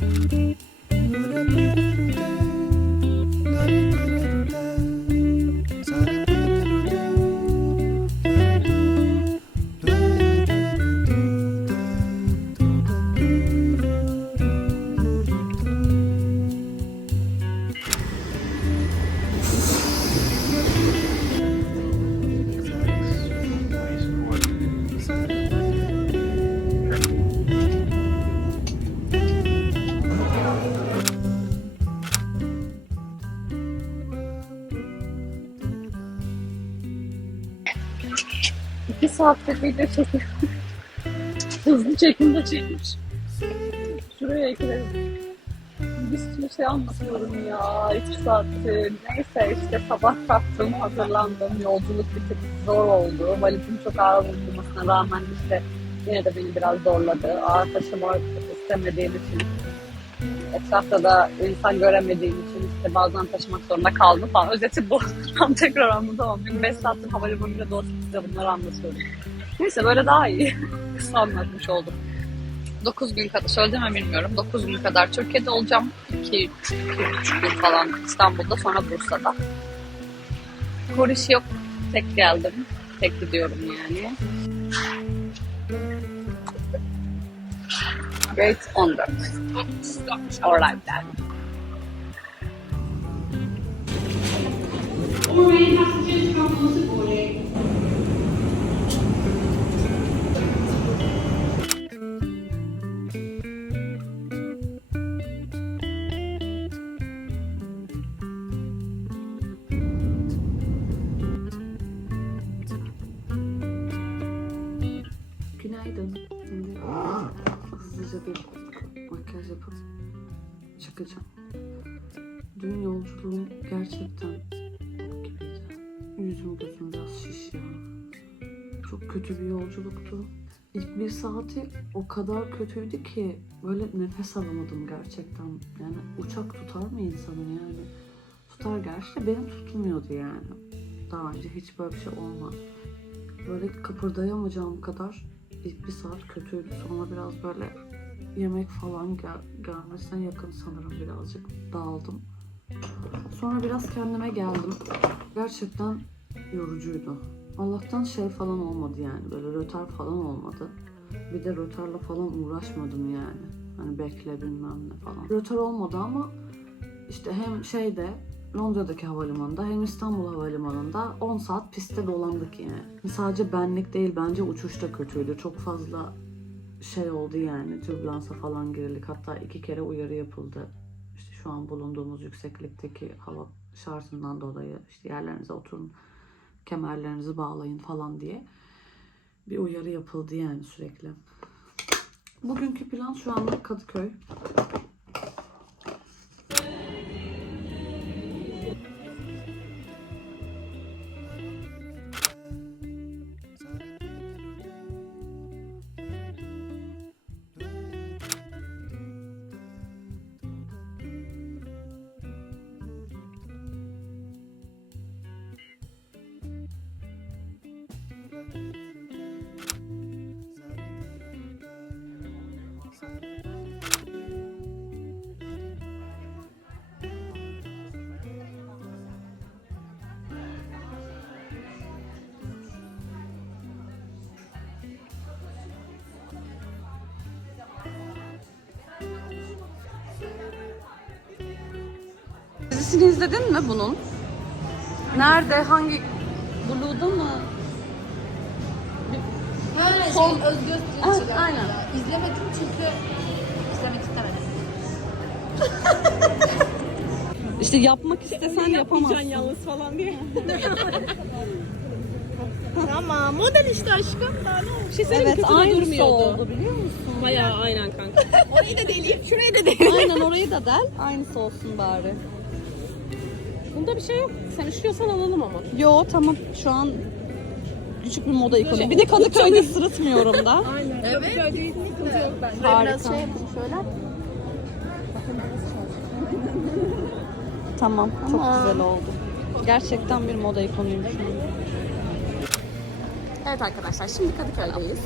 İki saattir video çekiyorum. Hızlı çekimde çekmiş. Şuraya eklerim. Bir sürü şey anlatıyorum ya. İki saattir. Neyse işte sabah kalktım, hazırlandım. Yolculuk bir tık zor oldu. Valizim çok ağır bulunmasına rağmen işte yine de beni biraz zorladı. Ağır taşımak istemediğim için etrafta da insan göremediğim için işte bazen taşımak zorunda kaldım falan. Özeti bu. Tam tekrar anlatamam. Çünkü 5 saattir havalimanıyla dolaşıp size bunları anlatıyorum. Neyse böyle daha iyi. Kısa anlatmış oldum. 9 gün kadar, söyledim mi bilmiyorum. 9 gün kadar Türkiye'de olacağım. 2 3 gün falan İstanbul'da sonra Bursa'da. Kur işi yok. Tek geldim. Tek gidiyorum yani. Gate 14. Alright then. Günaydın. Şimdi hızlıca bir yapıp çıkacağım. Dün yolculuğum gerçekten kötü bir yolculuktu. İlk bir saati o kadar kötüydü ki böyle nefes alamadım gerçekten. Yani uçak tutar mı insanı yani? Tutar gerçi de benim tutmuyordu yani. Daha önce hiç böyle bir şey olmadı. Böyle kıpırdayamayacağım kadar ilk bir saat kötüydü. Sonra biraz böyle yemek falan gel gelmesine yakın sanırım birazcık dağıldım. Sonra biraz kendime geldim. Gerçekten yorucuydu. Allah'tan şey falan olmadı yani böyle rötar falan olmadı. Bir de rötarla falan uğraşmadım yani. Hani bekle bilmem ne falan. Rötar olmadı ama işte hem şeyde Londra'daki havalimanında hem İstanbul havalimanında 10 saat pistte dolandık yani. Sadece benlik değil bence uçuş da kötüydü. Çok fazla şey oldu yani türbülansa falan girildik. Hatta iki kere uyarı yapıldı. İşte şu an bulunduğumuz yükseklikteki hava şartından dolayı işte yerlerinize oturun, kemerlerinizi bağlayın falan diye bir uyarı yapıldı yani sürekli. Bugünkü plan şu anlık Kadıköy. Dizisini izledin mi bunun? Nerede? Hangi? Blue'da mı? Ha, Son- şey, Özgür Türkçe aynen. İzlemedim çünkü izlemek istemedim. İşte yapmak istesen yapamazsın. yalnız falan diye. Ama model işte aşkım. Daha ne olmuş? Şey? Evet durmuyordu. oldu biliyor musun? Bayağı aynen kanka. Orayı da deleyim, şurayı da deleyim. Aynen orayı da del. Aynısı olsun bari. Bunda bir şey yok. Sen üşüyorsan alalım ama. Yo tamam şu an küçük bir moda ikonu. Bir de Kadıköy'de sırıtmıyorum da. Aynen. Evet. Sıkıntı yok bence. Harika. Biraz şey yapayım şöyle. Tamam çok güzel oldu. Gerçekten bir moda ikonuyum şu an. Evet arkadaşlar şimdi Kadıköy'deyiz.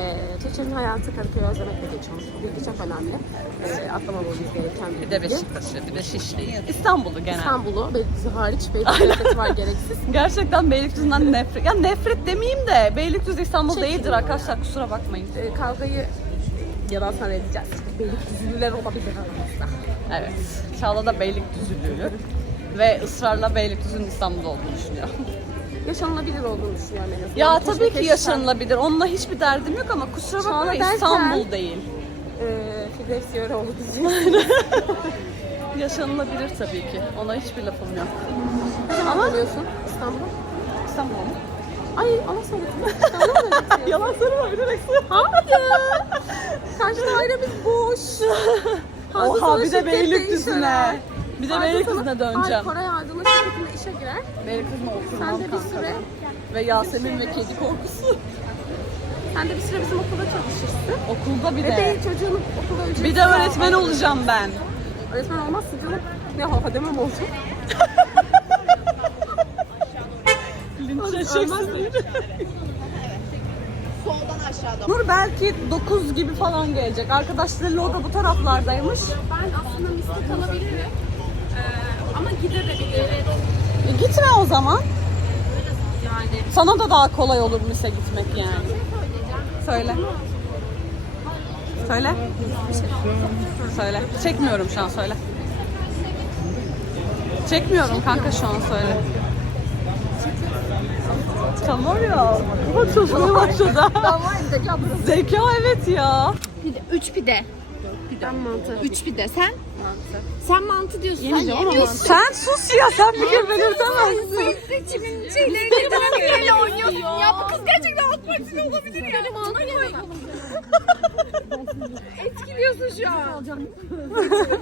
Ee, Tuğçe'nin hayatı Kadıköy'ü özlemekle geçiyor. Bu bilgi çok önemli. Ee, atlamamamız gereken bir Bir de bilgi. Beşiktaş'ı, bir de Şişli'yi. İstanbul'u genel. İstanbul'u, Beylikdüzü hariç Beylikdüzü var gereksiz. Gerçekten Beylikdüzü'nden nefret. Ya nefret demeyeyim de Beylikdüzü İstanbul Çekin değildir arkadaşlar kusura bakmayın. Ee, kavgayı yalan sana edeceğiz. Beylikdüzülüler olabilir aramızda. Evet. Çağla da Beylikdüzülü ve ısrarla Beylikdüzü'nün İstanbul'da olduğunu düşünüyor. Yaşanılabilir olduğunu düşünüyorum en azından. Ya Keşke tabii ki keşfeden- yaşanılabilir. Onunla hiçbir derdim yok ama kusura bakma derken- İstanbul değil. Ee, Firdevs Yöreoğlu diyeceğim. Yaşanılabilir tabii ki. Ona hiçbir lafım yok. Ama biliyorsun İstanbul. İstanbul mu? Ay ama diyeceksin? Yalan söyleme bilerek Hayır. Karşı dairemiz boş. Oha bir de Beylikdüzü'ne. Bir de Beylikdüzü'ne döneceğim. Ay Koray Ardın'ın şirketine işe girer. Beylikdüzü'ne oturmam Sen de bir kanka süre. Ve Yasemin ve kedi korkusu. sen de bir süre bizim okulda çalışırsın. Okulda bir Ve de. değil çocuğunu okula ücretsiz Bir de öğretmen al. olacağım ben. Öğretmen olmazsın canım. Ne ha demem olacak. Soldan aşağıda. Nur belki 9 gibi falan gelecek. Arkadaşları o da bu taraflardaymış. Ben aslında mistik alabilirim. Ama gidebilirim. E, gitme o zaman. Yani Sana da daha kolay olur mise gitmek yani. Söyle. Söyle. Söyle. Çekmiyorum şu an söyle. Çekmiyorum kanka şu an söyle. Tamam ya. Ama çalışmaya başladı. Zeka evet ya. Pide, üç pide. ben mantı. Üç pide. Sen? Mantı. Sen mantı diyorsun. Yemeyeceğim Sen ama yemiyorsun. Sen sus ya sen fikir belirtemezsin. Seçimin şeyleri böyle oynuyorsun. Ya bu kız gerçekten AK Partili olabilir ya. Benim mantı Etkiliyorsun şu an.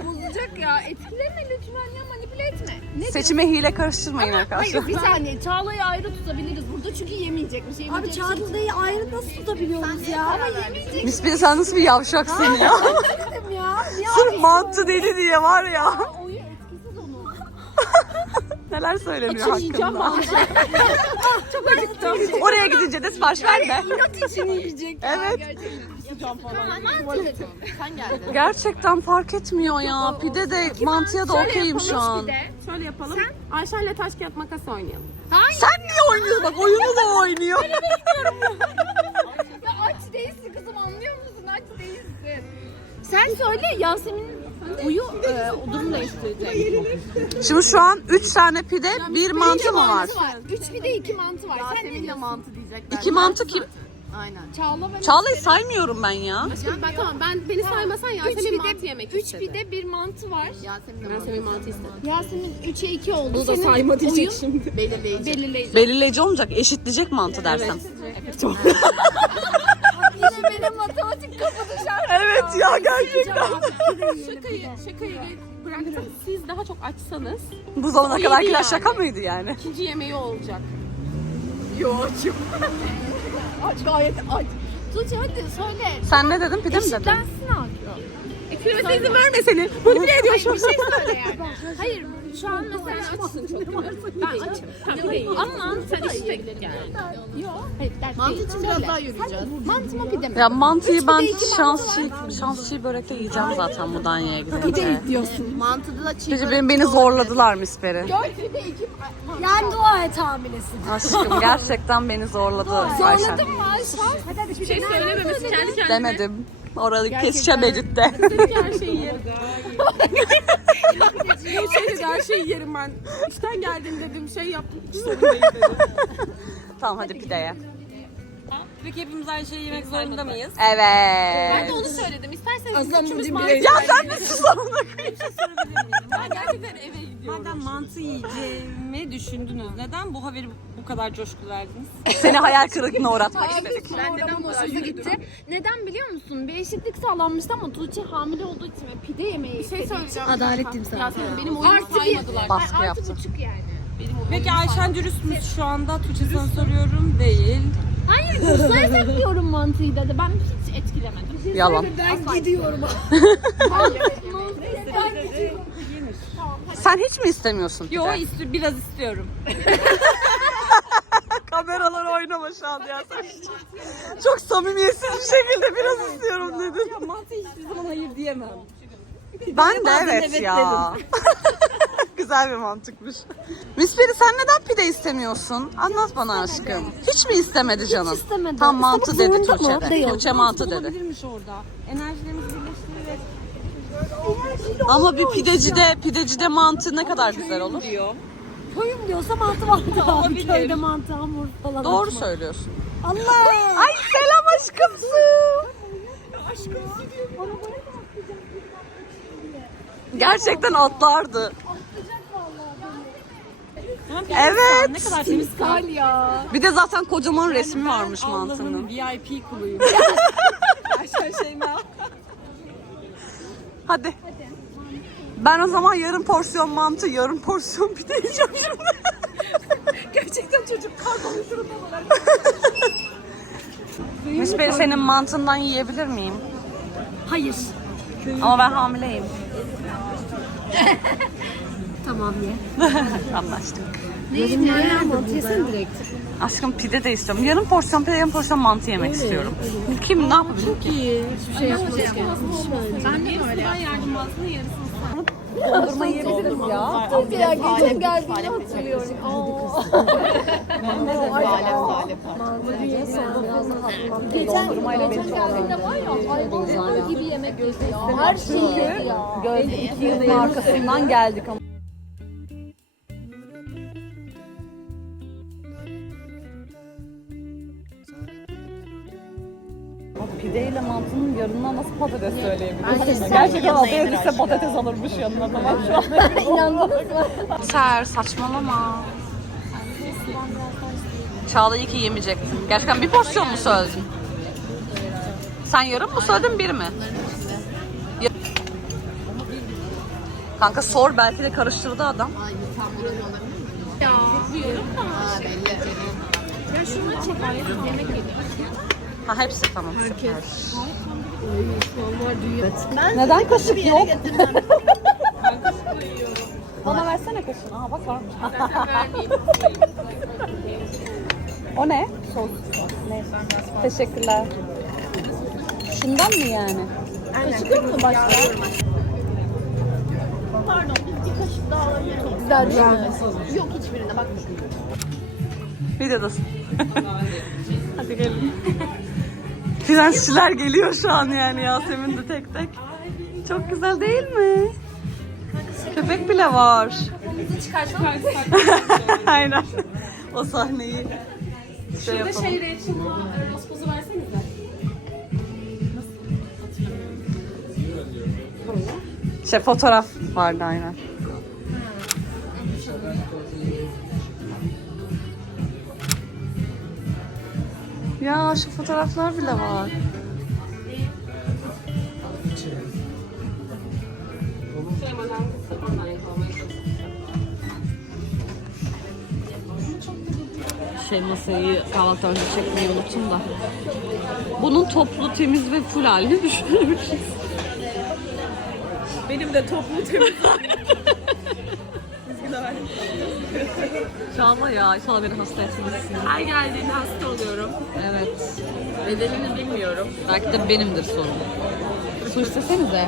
Bozacak ya. Etkileme lütfen ya manipüle etme. Ne Seçime hile karıştırmayın arkadaşlar. Hayır bir saniye Çağla'yı ayrı tutabiliriz burada çünkü yemeyecekmiş. Abi Çağla'yı ayrı nasıl tutabiliyoruz ya? Ama yemeyecek Mispiri sen nasıl bir yavşaksın ya? dedim ya. Ya Sırf mantı dedi diye var ya. oyu etkisiz onun. Neler söyleniyor Yiyeceğim hakkında. mantı. Çok acıktım. Oraya gidince de sipariş verme. İnat için yiyecek. Evet. Mantı dedim. Sen geldin. Gerçekten fark etmiyor ya. Pide de mantıya da okeyim şu an. Şöyle yapalım. Ayşe'yle taş kağıt makas oynayalım. Sen niye oynuyorsun? Bak oyunu da oynuyor. Ya aç değilsin kızım anlıyor musun? Aç değilsin. Sen söyle Yasemin'in uyu e, o durum değiştirecek. Şimdi şu an 3 tane pide, bir mantı mı var? Üç bir de iki mantı var. Sen ne Yasemin'le diyorsun? mantı diyecekler. İki mantı kim? Aynen. Çağla ve Çağla'yı saymıyorum ben ya. Aşkım ben tamam ben beni saymasan Yasemin bir mantı de, yemek üç istedi. bir de bir mantı var. Yasemin Yasemin mantı istedi. Yasemin 3'e 2 oldu. Bu da Senin sayma diyecek oyun şimdi. Belirleyici. belirleyici. Belirleyici olmayacak, eşitleyecek mantı dersem. Yine benim matematik kafa dışarı. Evet ya gerçekten. Şakayı, şakayı bıraktım. Siz daha çok açsanız Bu zamana kadarkiler yani. şaka mıydı yani? ikinci yemeği olacak. Aç gayet aç. Tuğçe hadi söyle. Sen ne dedin? Pide mi dedin? Eşitlensin abi. Ekürete izin verme seni. Böyle bile ediyor şu an. Bir şey söyle yani. Hayır şu an mesela Açsın çok. Ben açım. Tamam. Ama sen işte gel. Yok. Hayır dert Mantı için biraz daha yürüyeceğiz. Mantı mı pide mi? Ya mantıyı ben şansçı, şansçı börekte yiyeceğim zaten Mudanya'ya gidince. diyorsun. Mantıda da çiğ Peki beni, beni zorladılar misperi. Dört pide iki... Yani dua et hamilesin. Aşkım gerçekten beni zorladı Ayşen. Zorladın mı Ayşe? Bir şey söylememesi kendi kendine. Demedim. Orayı keseceğim editte. her şeyi yerim. şey dedi her şeyi yerim ben. İşten geldim dedim şey yaptım. Hiç sorun değil dedi. tamam hadi pideye. Peki hepimiz aynı şeyi yemek zorunda mıyız? Ben Evet. de onu söyledim. İsterseniz üçümüz mantı Ya sen bir sus amına koyayım. Ben gerçekten eve gidiyorum. Madem mantı yiyeceğimi düşündünüz. Neden bu haberi bu kadar coşku verdiniz? Seni hayal kırıklığına uğratmak istedik. Ben neden hoşuma gitti? Neden biliyor musun? Bir eşitlik sağlanmıştı ama Tuğçe hamile olduğu için ve pide yemeyi Bir şey söyleyeceğim. Adalet timsahı. Yasemin benim oyumu Artı bir. saymadılar. Baskı Artı yaptı. buçuk yani. Benim oyumu Peki Ayşen dürüst mü şu anda? Tuğçe sana soruyorum. Değil. Hayır Musa'ya saklıyorum mantıyı dedi. Ben hiç etkilemedim. Yalan. Ben gidiyorum. Sen hiç mi istemiyorsun? Yo isti- biraz istiyorum. Kameralar oynama şu an ya. Çok samimiyetsiz bir şekilde biraz istiyorum dedin. Ya mantı hiçbir zaman hayır diyemem. Ben de evet ya. Güzel bir mantıkmış. Misperi sen neden pide istemiyorsun? Anlat bana aşkım. Hiç mi istemedi canım? Hiç istemedi. Tam mantı dedi Tuğçe de. Tuğçe mantı dedi. Olabilirmiş orada. Enerjilerimizi birleştirerek Ama bir pidecide, pidecide mantı ne kadar güzel olur. diyor. Koyun diyorsa mantı mantı abi. Köyde mantı hamur falan. Doğru söylüyorsun. Allah. Ay selam aşkım su. Gerçekten atlardı. Evet. Ne kadar temiz kal. ya. Bir de zaten kocaman resmi varmış Allah'ın mantının. VIP kuluyum. Ayşe Şeyma. Hadi. Ben o zaman yarım porsiyon mantı, yarım porsiyon pide yiyeceğim şimdi. Gerçekten çocuk durumda olarak. Müsberi senin mantından yiyebilir miyim? Hayır. Ama ben hamileyim. Tamam ye. Anlaştık. Yarın mantı yesene direkt. Aşkım pide de istiyorum. Yarım porsiyon pide, yarım porsiyon mantı yemek istiyorum. Kim ne yapabilir ki? İyi. Hiçbir şey yapmaz ki. Ben de öyle. Ben yardım altına yarısını Dondurma yiyebiliriz ya. Ya geçen geldiğini hatırlıyorum. Geçen geçen geldiğinde var ya hayvan gibi yemek yedi ya. Her şeyi yedi ya. Gözde iki yılın arkasından geldik ama. Pideyle mantının yarına nasıl patates söyleyebilirsin? Gerçekten adı edilse patates alırmış yanına tamam şu an. İnandınız mı? Ser saçmalama. Çağla iyi ki yemeyecektin. Gerçekten bir porsiyon mu söyledin? Sen yarım mı söyledin bir mi? Ya- Kanka sor belki de karıştırdı adam. Ha hepsi tamam süper. Neden kaşık yok? Bana versene kaşığı. Aha bak varmış. o ne? Sos. Ne? Teşekkürler. Şundan mı yani? Çıkıyor mu başka? Güzel değil mi? Yok hiçbirine bak. Videodasın. Hadi gelin. Prensçiler geliyor şu an yani Yasemin de tek tek. Çok güzel değil mi? Köpek bile var. Aynen. O sahneyi şey yapalım. Şey fotoğraf vardı aynen. Ya şu fotoğraflar bile var. Şey masayı kahvaltı önce çekmeyi unuttum da. Bunun toplu, temiz ve full halini düşünürmüşüz. Benim de toplu temiz. Çağla ya, inşallah beni hasta etmesin. Her geldiğinde hasta oluyorum. Evet. Bedelini bilmiyorum. Belki de benimdir sorun. Su istesenize.